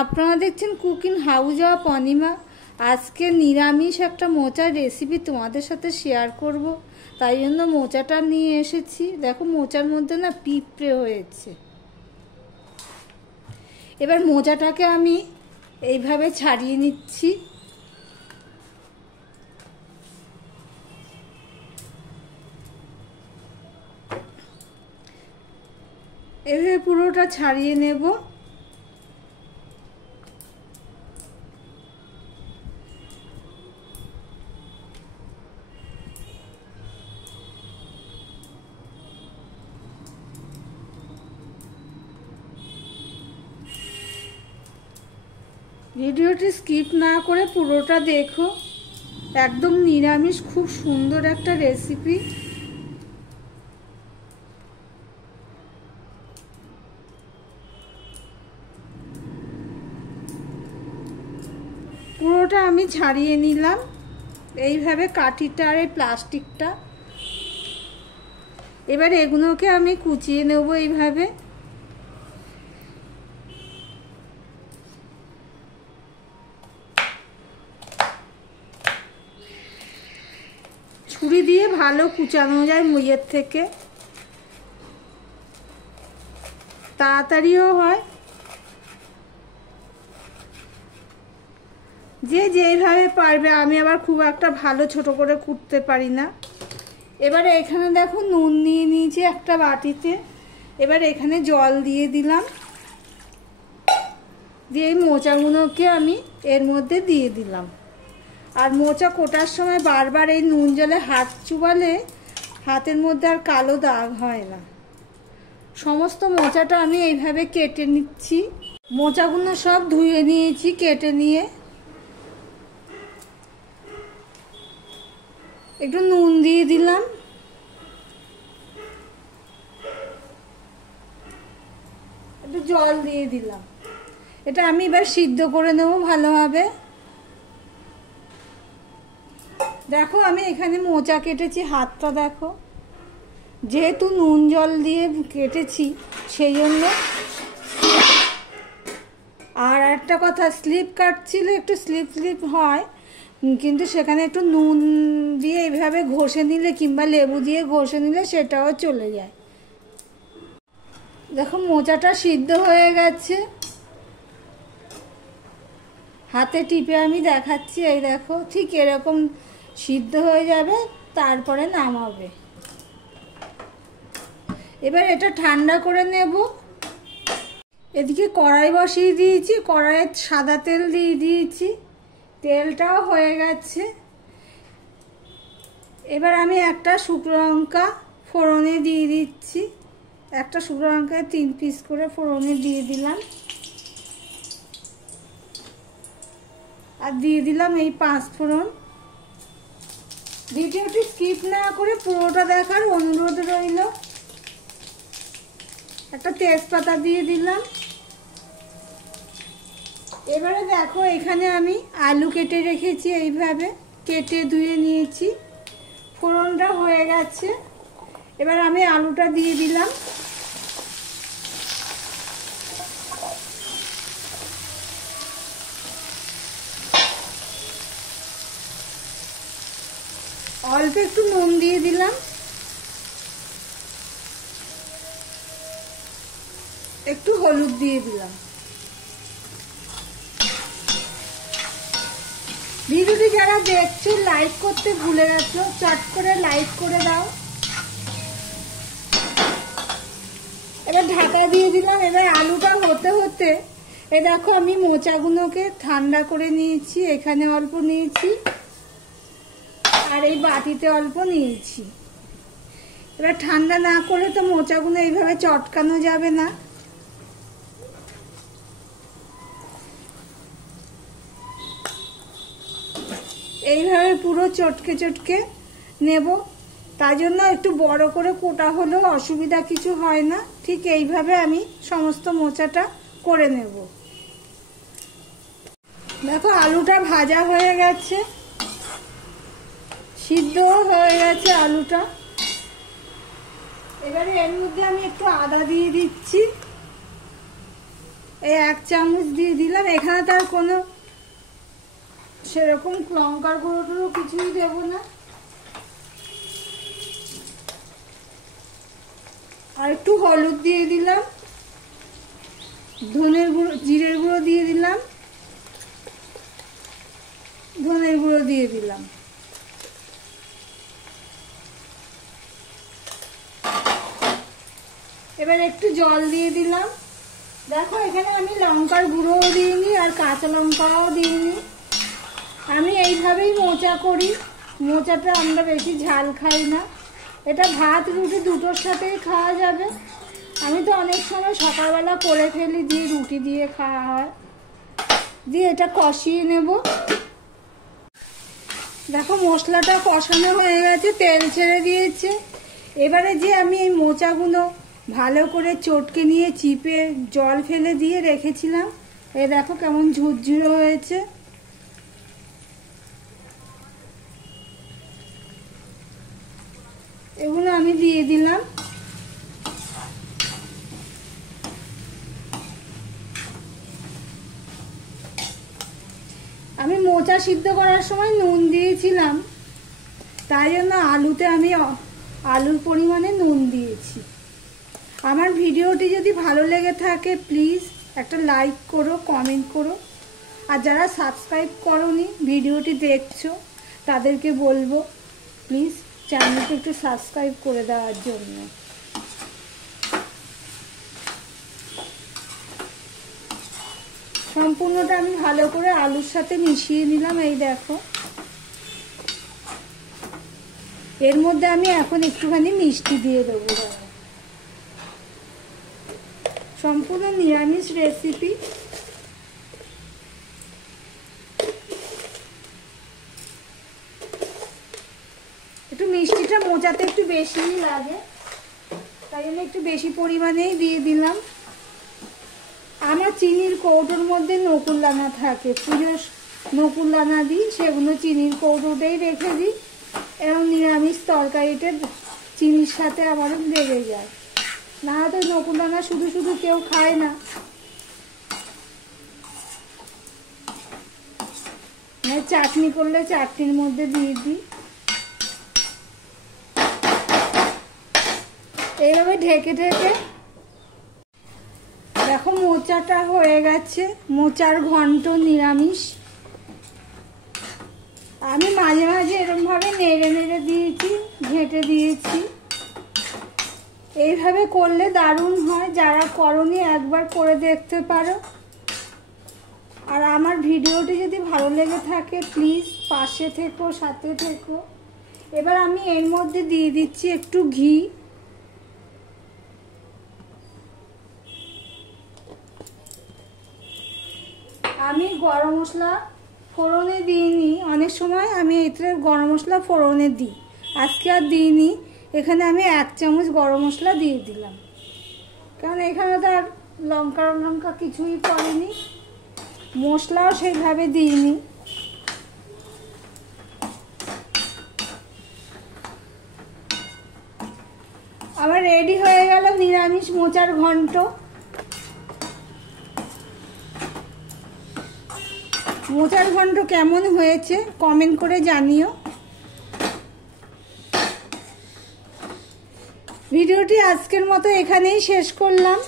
আপনারা দেখছেন cooking house of Anima. আজকে নিরামিষ একটা মোচার রেসিপি তোমাদের সাথে শেয়ার করব, তাই জন্য মোচাটা নিয়ে এসেছি। দেখো মোচার মধ্যে না পিঁপড়ে হয়েছে। এবার মোচাটাকে আমি এইভাবে ছাড়িয়ে নিচ্ছি। এভাবে পুরোটা ছাড়িয়ে নেব। ভিডিওটি স্কিপ না করে পুরোটা দেখো, একদম নিরামিষ খুব সুন্দর একটা রেসিপি। পুরোটা আমি ছাড়িয়ে নিলাম এইভাবে কাঠিটা আর এই প্লাস্টিকটা। এবার এগুলোকে আমি কুচিয়ে নেব এইভাবে। ছুরি দিয়ে ভালো কুচানো যায় মুইয়ের থেকে, তাড়াতাড়িও হয়। যে যেইভাবে পারবে, আমি আবার খুব একটা ভালো ছোট করে কুটতে পারি না। এবারে এখানে দেখো নুন নিয়ে নিয়েছি একটা বাটিতে। এবার এখানে জল দিয়ে দিলাম, দিয়ে এই মোচাগুলোকে আমি এর মধ্যে দিয়ে দিলাম। আর মোচা কোটার সময় বারবার এই নুন জলে হাত চুবালে হাতের মধ্যে আর কালো দাগ হয় না। সমস্ত মোচাটা আমি এইভাবে কেটে নিচ্ছি। মোচাগুলো সব ধুয়ে নিয়েছি কেটে নিয়ে। একটু নুন দিয়ে দিলাম, একটু জল দিয়ে দিলাম। এটা আমি এবার সিদ্ধ করে নেব ভালোভাবে। দেখো আমি এখানে মোচা কেটেছি, হাতটা দেখো, যেহেতু নুন জল দিয়ে কেটেছি সেই জন্য। আর একটা কথা, স্লিপ কাটছিল, একটু স্লিপ হয়, কিন্তু সেখানে একটু নুন দিয়ে এইভাবে ঘষে নিলে কিংবা লেবু দিয়ে ঘষে নিলে সেটাও চলে যায়। দেখো মোচাটা সিদ্ধ হয়ে গেছে, হাতে টিপে আমি দেখাচ্ছি। এই দেখো ঠিক এরকম সিদ্ধ হয়ে যাবে, তারপরে নামাবে। এবার এটা ঠান্ডা করে নেব। এদিকে কড়াই বসিয়ে দিয়েছি, কড়াইয়ে সাদা তেল দিয়ে দিয়েছি, তেলটাও হয়ে গেছে। এবার আমি একটা শুকনো লঙ্কা ফোড়নে দিয়ে দিচ্ছি। একটা শুকনো লঙ্কায় 3 পিস করে ফোড়নে দিয়ে দিলাম। আর দিয়ে দিলাম এই 5 ফোড়ন। ভিডিওটি স্কিপ না করে পুরোটা দেখার অনুরোধ রইল। একটা তেজপাতা দিয়ে দিলাম। এবারে দেখো এখানে আমি আলু কেটে রেখেছি, এইভাবে কেটে ধুয়ে নিয়েছি। ফোড়নটা হয়ে গেছে, এবার আমি আলুটা দিয়ে দিলাম। অল্প একটু নুন দিয়ে দিলাম, একটু হলুদ দিয়ে দিলাম। ভিডিওটি যারা দেখছো লাইক করতে ভুলে গেছো, চট করে লাইক করে দাও। এবার ঢাকা দিয়ে দিলাম। এবার আলুটা হতে হতে এ দেখো আমি মোচাগুলোকে ঠান্ডা করে নিয়েছি। এখানে অল্প নিয়েছি আর এই বাটিতে অল্প নিয়েছি। এবার ঠান্ডা না করে তো মোচাগুলো এইভাবে চটকানো যাবে না। এইভাবে পুরো চটকে নেব। তার জন্য একটু বড় করে কোটা হলেও অসুবিধা কিছু হয় না। ঠিক এইভাবে আমি সমস্ত মোচাটা করে নেব। দেখো আলুটা ভাজা হয়ে গেছে, সিদ্ধ হয়ে গেছে আলুটা। এবারে এর মধ্যে আমি একটু আদা দিয়ে দিচ্ছি। এই 1 চামচ দিয়ে দিলাম। এখানে তার কোনো সেরকম লঙ্কার গুঁড়ো কিছুই দেবো না। আর একটু হলুদ দিয়ে দিলাম, ধনের গুঁড়ো, জিরের গুঁড়ো দিয়ে দিলাম, ধনের গুঁড়ো দিয়ে দিলাম। এবার একটু জল দিয়ে দিলাম। দেখো এখানে আমি লঙ্কার গুঁড়োও দিইনি আর কাঁচা লঙ্কাও দিইনি। আমি এইভাবেই মোচা করি। মোচাটা আমরা বেশি ঝাল খাই না। এটা ভাত রুটি দুটোর সাথেই খাওয়া যাবে। আমি তো অনেক সময় সকালবেলা করে ফেলি, দিয়ে রুটি দিয়ে খাওয়া হয়। দিয়ে এটা কষিয়ে নেব। দেখো মশলাটা কষানো হয়ে গেছে, তেল ছেড়ে দিয়েছে। এবারে যে আমি এই মোচাগুলো ভালো করে চটকে নিয়ে চিপে জল ফেলে দিয়ে রেখেছিলাম, এই দেখো কেমন ঝুরঝুরে হয়েছে। এগুলো আমি দিয়ে দিলাম। আমি মোচা সিদ্ধ করার সময় নুন দিয়েছিলাম, তাই জন্য আলুতে আমি আলুর পরিমাণে নুন দিয়েছি। আমার ভিডিওটি যদি ভালো লেগে থাকে প্লিজ একটা লাইক করো, কমেন্ট করো। আর যারা সাবস্ক্রাইব করোনি, ভিডিওটি দেখছো, তাদেরকে বলবো প্লিজ চ্যানেলকে একটু সাবস্ক্রাইব করে দেওয়ার জন্য। সম্পূর্ণটা আমি ভালো করে আলুর সাথে মিশিয়ে নিলাম। এই দেখো, এর মধ্যে আমি এখন একটুখানি মিষ্টি দিয়ে দেবো। সম্পূর্ণ নিরামিষ রেসিপি। একটু মিষ্টিটা মোচাতে একটু বেশিই লাগে, তাই জন্য একটু বেশি পরিমাণেই দিয়ে দিলাম। আমার চিনির কৌটোর মধ্যে নকুলদানা থাকে, পুজোর নকুলদানা দিই, সেগুলো চিনির কৌটোতেই রেখে দিই। এবং নিরামিষ তরকারিতে চিনির সাথে আমারও লেগে যায়। না তো নকুলদানা শুধু শুধু কেউ খায় না, চাটনি করলে চাটনির মধ্যে দিয়ে দিই। এইভাবে ঢেকে ঢেকে দেখো মোচাটা হয়ে গেছে। মোচার ঘন্ট নিরামিষ। আমি মাঝে মাঝে এরকমভাবে নেড়ে নেড়ে দিয়েছি, ঘেঁটে দিয়েছি। এইভাবে করলে দারুণ হয়। যারা করোনি একবার করে দেখতে পারো। আর আমার ভিডিওটি যদি ভালো লেগে থাকে প্লিজ পাশে থেকো, সাথে থেকো। এবার আমি এর মধ্যে দিয়ে দিচ্ছি একটু ঘি। আমি গরম মশলা ফোড়নে দিইনি, অনেক সময় আমি এতে গরম মশলা ফোড়নে দিই, আজকে আর দিইনি। এখানে আমি 1 চামচ গরম মশলা দিয়ে দিলাম, কারণ এখানে তো আর লঙ্কা কিছুই পড়েনি, মশলাও সেইভাবে দিইনি। আবার রেডি হয়ে গেল নিরামিষ মোচার ঘন্ট। মোচার ঘন্ট কেমন হয়েছে কমেন্ট করে জানিও। ভিডিওটি আজকের মতো এখানেই শেষ করলাম।